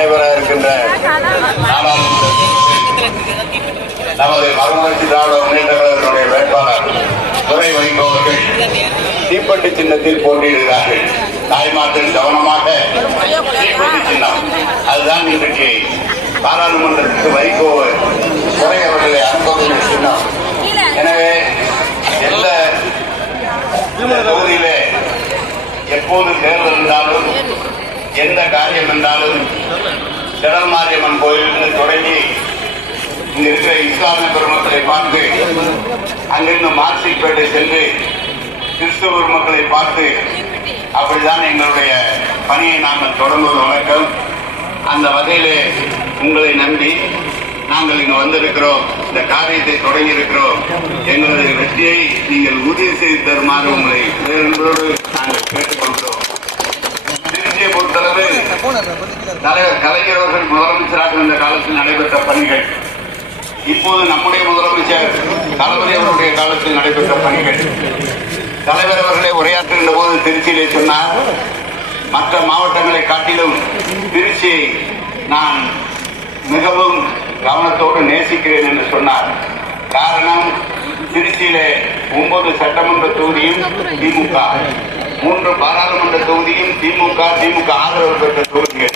தலைவராக இருக்கின்ற நமது மறுமலர்ச்சி திராவிட வேட்பாளர் துறை வைகோ அவர்கள் தீப்பட்டி சின்னத்தில் போட்டியிடுகிறார்கள். தாய்மார்கள் கவனமாக சின்னம். அதுதான் இன்றைக்கு பாராளுமன்றத்துக்கு வைகோ துறை அவர்களை அனுப்பக்கூடிய சின்னம். எனவே எல்லா தொகுதியிலே எப்போது தேர்தல் இருந்தாலும் எந்த காரியம் என்றாலும் திடல் கோயிலிருந்து தொடங்கி இங்க இருக்கிற இஸ்லாமிய பெருமக்களை பார்த்து அங்கிருந்து மார்சிப்பேட்டை சென்று கிறிஸ்தவ பெருமக்களை பார்த்து அப்படிதான் எங்களுடைய பணியை நாங்கள் தொடங்குவது வழக்கம் அந்த வகையிலே உங்களை நம்பி நாங்கள் இங்கு வந்திருக்கிறோம். இந்த காரியத்தை தொடங்கி இருக்கிறோம் எங்களுடைய வெற்றியை நீங்கள் உறுதி செய்து தருமாறு உங்களை நாங்கள் கேட்டுக்கொள்கிறோம். திருச்சியை தலைவர் கலைஞர் அவர்கள் முதலமைச்சராக இருந்த காலத்தில் நடைபெற்ற பணிகள். இப்போது நம்முடைய முதலமைச்சர் தளபதி அவருடைய காலத்தில் நடைபெற்ற பணிகள். தலைவர் அவர்களை உரையாற்றுகின்ற போது திருச்சியிலே சொன்னார் மற்ற மாவட்டங்களை காட்டிலும் திருச்சியை நான் மிகவும் கவனத்தோடு நேசிக்கிறேன் என்று சொன்னார். காரணம் திருச்சியிலே ஒன்பது சட்டமன்ற தொகுதியும் திமுக. மூன்று பாராளுமன்ற தொகுதியும் திமுக திமுக ஆதரவு பெற்ற தொகுதிகள்.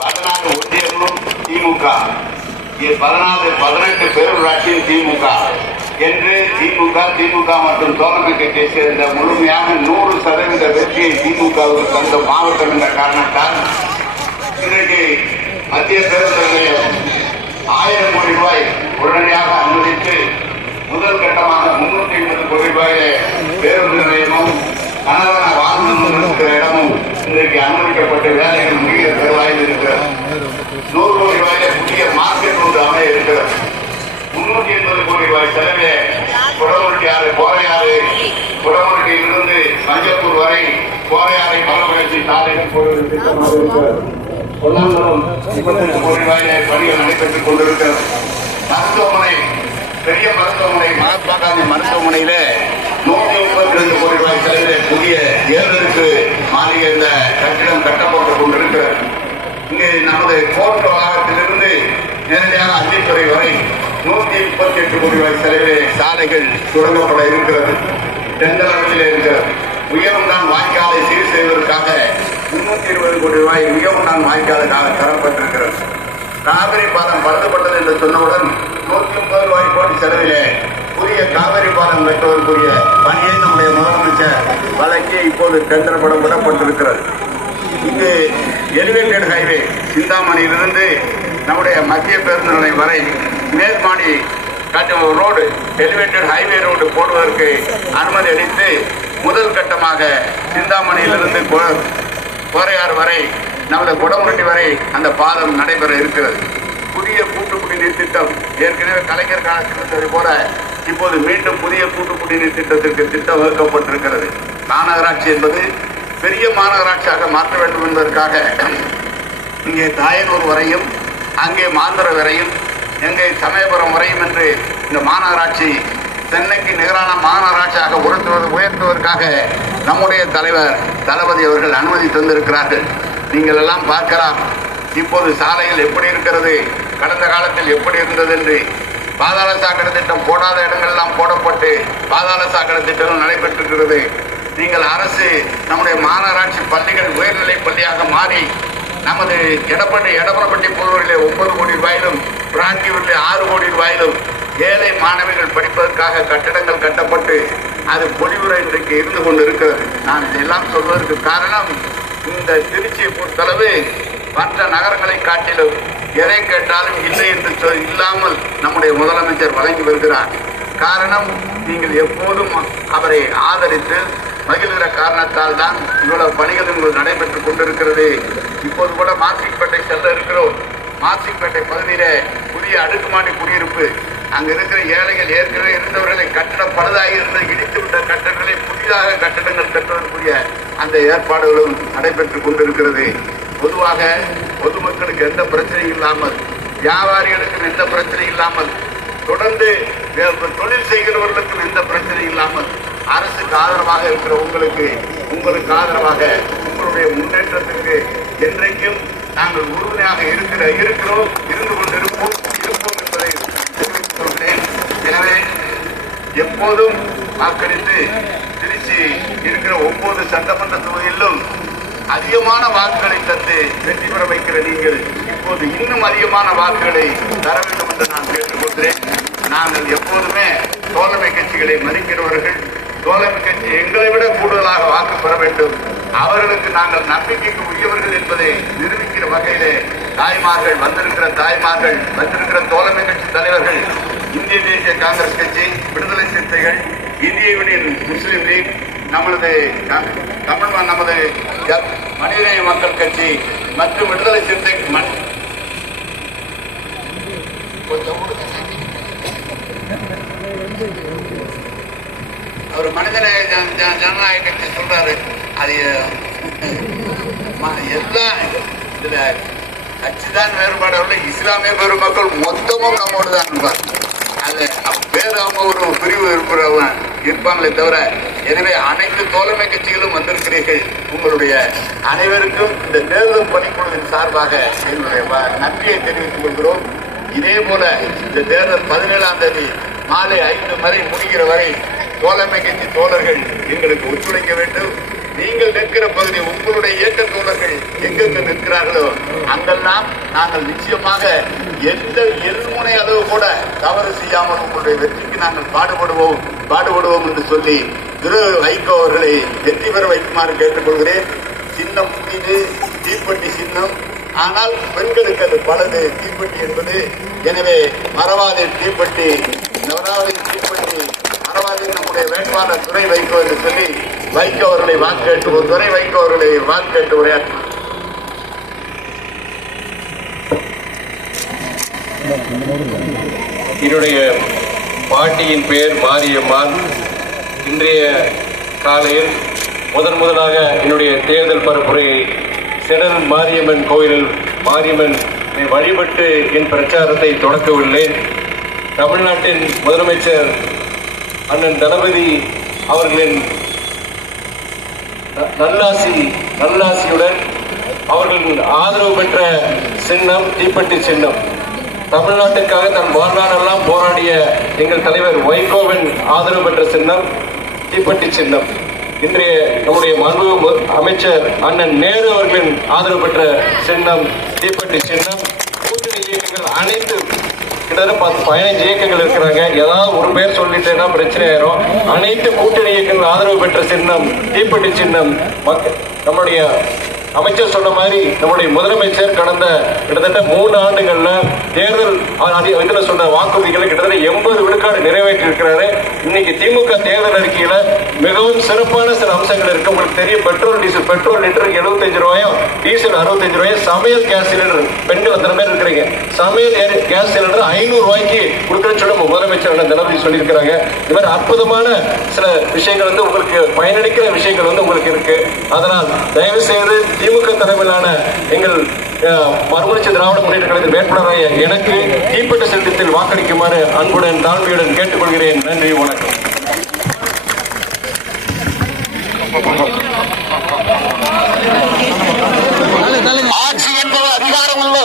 பதினாறு ஒன்றியங்களும் திமுக. பதினாலு பதினாறு பதினெட்டு பேரூராட்சியும் திமுக. என்று திமுக திமுக மற்றும் தோழமைக்கை சேர்ந்த முழுமையாக நூறு சதவீத வெற்றியை திமுகவுக்கு தந்த மாவட்டம் என்ற காரணத்தால் இன்றைக்கு மத்திய பேருந்து நிலையம் ஆயிரம் கோடி ரூபாய் உடனடியாக அனுமதித்து முதல் கட்டமாக முன்னூற்றி ஐம்பது கோடி ரூபாயை பேருந்து நிலையமும் வாழ்ந்து இருக்கிற இடமும் இன்றைக்கு அனுமதிக்கப்பட்டு வேலைகள் முடிகிற தருவாயில் இருக்கிறது. நூறு கோடி ரூபாயில புதிய மார்க்கெட் ஒன்று அமைய இருக்கிறது. முன்னூத்தி எண்பது கோடி ரூபாய் செலவே குடமுருட்டி ஆறு கோரையாறு குடமுருட்டியிலிருந்து மஞ்சப்பூர் வரை கோரையாறை பலவளர்ச்சி சாலைகள் போடுவது திட்டமாக இருக்கிறது. பொன்னாந்தரம் முப்பத்தெட்டு கோடி ரூபாயிலே பணிகள் நடைபெற்றுக் கொண்டிருக்கிறது. மருத்துவமனை பெரிய மருத்துவமனை மகாத்மா காந்தி மருத்துவமனையிலே நூற்றி முப்பத்தி ரெண்டு கோடி ரூபாய் செலவிலே புதிய ஏழருக்கு மாளிகை இந்த கட்டிடம் கட்டப்பட்டுக் கொண்டிருக்கிறது இங்கே நமது கோர்ட் வளாகத்திலிருந்து நேரடியாக அந்தித்துறை வரை நூற்றி முப்பத்தி எட்டு கோடி ரூபாய் செலவில் சாலைகள் தொடங்கப்பட இருக்கிறது. டெண்டர் அளவிலே இருக்கிறது உயர்ந்தான் வாய்க்காலை சீர் செய்வதற்காக முன்னூத்தி இருபது கோடி ரூபாய் உயர்ந்தான் வாய்க்காலுக்காக தரப்பட்டிருக்கிறது. காவிரி பாலம் பழுதுபட்டது என்று சொன்னவுடன் நூற்றி முப்பது ரூபாய் கோடி செலவிலே புதிய காவிரி பாலம் கட்டுவதற்குரிய பணியை நம்முடைய முதலமைச்சர் வழக்கி இப்போது டெண்டர் விடப்பட்டிருக்கிறது. இங்கு எலிவேட்டட் ஹைவே சிந்தாமணியிலிருந்து நம்முடைய மத்திய பேருந்து நிலையம் வரை மேல்மாடி கட்டும் ரோடு எலிவேட்டட் ஹைவே ரோடு போடுவதற்கு அனுமதி அளித்து முதல் கட்டமாக சிந்தாமணியிலிருந்து கோ- கோரையாறு வரை நமது குடமுருட்டி வரை அந்த பாதம் நடைபெற இருக்கிறது. புதிய கூட்டு குடிநீர் திட்டம் ஏற்கனவே கலைஞர் காலத்தில் போல இப்போது மீண்டும் புதிய கூட்டு குடிநீர் திட்டத்திற்கு திட்டம் வகுக்கப்பட்டிருக்கிறது மாநகராட்சி என்பது பெரிய மாநகராட்சியாக மாற்ற வேண்டும் என்பதற்காக இங்கே தாயனூர் வரையும் அங்கே மாந்தர வரையும் எங்கே சமயபுரம் வரையும் என்று இந்த மாநகராட்சி சென்னைக்கு நிகரான மாநகராட்சியாக உயர்த்துவது உயர்த்துவதற்காக நம்முடைய தலைவர் தளபதி அவர்கள் அனுமதி தந்திருக்கிறார்கள். நீங்கள் எல்லாம் பார்க்கலாம் இப்போது சாலைகள் எப்படி இருக்கிறது கடந்த காலத்தில் எப்படி இருந்தது என்று பாதாள சாக்கடை திட்டம் போடாத இடங்கள் எல்லாம் போடப்பட்டு பாதாள சாக்கடை திட்டம் நடைபெற்றிருக்கிறது. நீங்கள் அரசு நம்முடைய மாநகராட்சி பள்ளிகள் உயர்நிலை பள்ளியாக மாறி நமது எடப்பட்டி எடப்பரப்பட்டி புதூரிலே ஒன்பது கோடி ரூபாயிலும் பிராந்தியூரிலே ஆறு கோடி ரூபாயிலும் ஏழை மாணவிகள் படிப்பதற்காக கட்டடங்கள் கட்டப்பட்டு அது பொலிவுரை இன்றைக்கு இருந்து கொண்டு இருக்கிறது நான் இதெல்லாம் சொல்வதற்கு காரணம் இந்த திருச்சியை பொறுத்தளவு மற்ற நகரங்களை காட்டிலும் எதை கேட்டாலும் இல்லை என்று சொல் இல்லாமல் நம்முடைய முதலமைச்சர் வழங்கி வருகிறார். காரணம் நீங்கள் எப்போதும் அவரை ஆதரித்து மகிழ்கிற காரணத்தால் தான் இவ்வளவு பணிகள் உங்களுக்கு நடைபெற்றுக் கொண்டிருக்கிறது. இப்போது கூட மாசிப்பேட்டை செல்ல இருக்கிறோம். மாசிப்பேட்டை பகுதியில புதிய அடுக்குமாடி குடியிருப்பு. அங்கு இருக்கிற ஏழைகள் ஏற்கனவே இருந்தவர்களை கட்டடம் பழுதாக இருந்த இடித்து விட்ட கட்டடங்களை புதிதாக கட்டடங்கள் கட்டுவதற்குரிய அந்த ஏற்பாடுகளும் நடைபெற்றுக் கொண்டிருக்கிறது. பொதுவாக பொதுமக்களுக்கு எந்த பிரச்சனையும் இல்லாமல் வியாபாரிகளுக்கும் எந்த பிரச்சனையும் இல்லாமல் தொடர்ந்து தொழில் செய்கிறவர்களுக்கும் எந்த பிரச்சனையும் இல்லாமல் அரசுக்கு ஆதரவாக இருக்கிற உங்களுக்கு உங்களுக்கு ஆதரவாக உங்களுடைய முன்னேற்றத்திற்கு என்றைக்கும் நாங்கள் உறுதுணையாக இருக்கிற இருக்கிறோம் இருந்து கொண்டிருப்போம் இருப்போம் என்பதை தெரிவித்துக் எனவே எப்போதும் வாக்களித்து திருச்சி இருக்கிற ஒவ்வொரு சட்டமன்ற தொகுதியிலும் அதிகமான வாக்குகளை தந்து வெற்றி பெற வைக்கிற நீங்கள் இப்போது இன்னும் அதிகமான வாக்குகளை தர வேண்டும் என்று நான் கேட்டுக்கொள்கிறேன். நாங்கள் எப்போதுமே தோழமை கட்சிகளை மதிக்கிறவர்கள் தோழமை கட்சி எங்களை விட கூடுதலாக வாக்கு பெற வேண்டும். அவர்களுக்கு நாங்கள் நம்பிக்கைக்கு உரியவர்கள் என்பதை நிரூபிக்கிற வகையிலே தாய்மார்கள் வந்திருக்கிற தாய்மார்கள் வந்திருக்கிற தோழமை கட்சி தலைவர்கள் இந்திய தேசிய காங்கிரஸ் கட்சி விடுதலை சிறுத்தைகள் இந்திய யூனியன் முஸ்லீம் லீக் நமது தமிழ் நமது மனிதநேய மக்கள் கட்சி மற்றும் விடுதலை சிறுத்தை மண் அவர் மனிதநேய ஜனநாயக கட்சி சொல்றாரு. அது எல்லா எல்லாம் இதுல கட்சி தான் வேறுபாடு. உள்ள இஸ்லாமிய பெருமக்கள் மொத்தமும் நம்மோடு தான் இருப்பார் அது வேறு ஒரு பிரிவு இருப்பவங்க இருப்பாங்களே தவிர எனவே அனைத்து தோழமை கட்சிகளும் வந்திருக்கிறீர்கள். உங்களுடைய அனைவருக்கும் இந்த தேர்தல் பணிக்குழுவின் சார்பாக என்னுடைய நன்றியை தெரிவித்துக் கொள்கிறோம். இதே போல இந்த தேர்தல் பதினேழாம் தேதி மாலை ஐந்து மணி முடிகிற வரை தோழமை கட்சி தோழர்கள் எங்களுக்கு ஒத்துழைக்க வேண்டும். நீங்கள் நிற்கிற பகுதி உங்களுடைய இயக்க தோழர்கள் எங்கெங்க நிற்கிறார்களோ அங்கெல்லாம் நாங்கள் நிச்சயமாக எந்த எல்முனை அளவு கூட தவறு செய்யாமல் உங்களுடைய வெற்றிக்கு நாங்கள் பாடுபடுவோம் பாடுபடுவோம் என்று சொல்லி திரு வைகோ அவர்களை வெற்றி பெற வைக்குமாறு கேட்டுக்கொள்கிறேன். சின்னம் புதிது தீப்பெட்டி சின்னம். ஆனால் பெண்களுக்கு அது பலது. தீப்பெட்டி என்பது எனவே மரவாதி தீப்பெட்டி. நவராவதி தீப்பெட்டி மரவாதி நம்முடைய வேட்பாளர் துறை வைகோ என்று சொல்லி வைகோ அவர்களை வாக்கு கேட்டு துறை வைகோ அவர்களை வாக்கேட்டு உரையாற்றினார் என்னுடைய பாட்டியின் பெயர் மாரியம்மாள். இன்றைய காலையில் முதன் முதலாக என்னுடைய தேர்தல் பரப்புரையை செனல் மாரியம்மன் கோயிலில் மாரியம்மன் வழிபட்டு என் பிரச்சாரத்தை தொடக்கவில்லை தமிழ்நாட்டின் முதலமைச்சர் அண்ணன் தளபதி அவர்களின் நல்லாசி நல்லாசியுடன் அவர்களின் ஆதரவு பெற்ற சின்னம் தீப்பெட்டி சின்னம். தமிழ்நாட்டுக்காக தன் வாழ்நாளெல்லாம் போராடிய எங்கள் தலைவர் வைகோவின் ஆதரவு பெற்ற சின்னம் தீப்பெட்டி சின்னம். இன்றைய நம்முடைய மாண்பு அமைச்சர் அண்ணன் நேரு அவர்களின் ஆதரவு பெற்ற சின்னம் தீப்பெட்டி சின்னம். கூட்டணி இயக்கங்கள் அனைத்து கிட்டத்தட்ட பத்து பதினஞ்சு இயக்கங்கள் இருக்கிறாங்க. ஏதாவது ஒரு பேர் சொல்லிட்டேன்னா பிரச்சனை ஆயிரும். அனைத்து கூட்டணி இயக்கங்கள் ஆதரவு பெற்ற சின்னம் தீப்பெட்டி சின்னம். மக்க- நம்முடைய அமைச்சர் சொன்ன மாதிரி நம்முடைய முதலமைச்சர் கடந்த கிட்டத்தட்ட மூணு ஆண்டுகள்ல தேர்தல் இதுல சொன்ன வாக்குறுதிகளை கிட்டத்தட்ட எண்பது விழுக்காடு நிறைவேற்றி இருக்கிறாரு இன்னைக்கு திமுக தேர்தல் அறிக்கையில மிகவும் சிறப்பான சில அம்சங்கள் இருக்கு. உங்களுக்கு தெரியும் பெட்ரோல் டீசல் பெட்ரோல் லிட்டருக்கு எழுபத்தஞ்சு ரூபாயும் டீசல் அறுபத்தஞ்சு ரூபாயும் சமையல் கேஸ் சிலிண்டர் பெண்கள் அத்தனை பேர் இருக்கிறீங்க. சமையல் கேஸ் சிலிண்டர் ஐநூறு ரூபாய்க்கு கொடுக்குறேன்னு சொல்லி முதலமைச்சர் தளபதி சொல்லியிருக்கிறாங்க. இது மாதிரி அற்புதமான சில விஷயங்கள் வந்து உங்களுக்கு பயனளிக்கிற விஷயங்கள் வந்து உங்களுக்கு இருக்கு. அதனால் தயவு செய்து திமுக தலைமையிலான எங்கள் மறுமலர்ச்சி திராவிட முன்னேற்ற கழகத்தின் வேட்பாளராக எனக்கு தீப்பெட்ட சித்தத்தில் வாக்களிக்குமாறு அன்புடன் தாழ்மையுடன் கேட்டுக்கொள்கிறேன். நன்றி வணக்கம். ஆட்சி என்பது அதிகாரம் அல்ல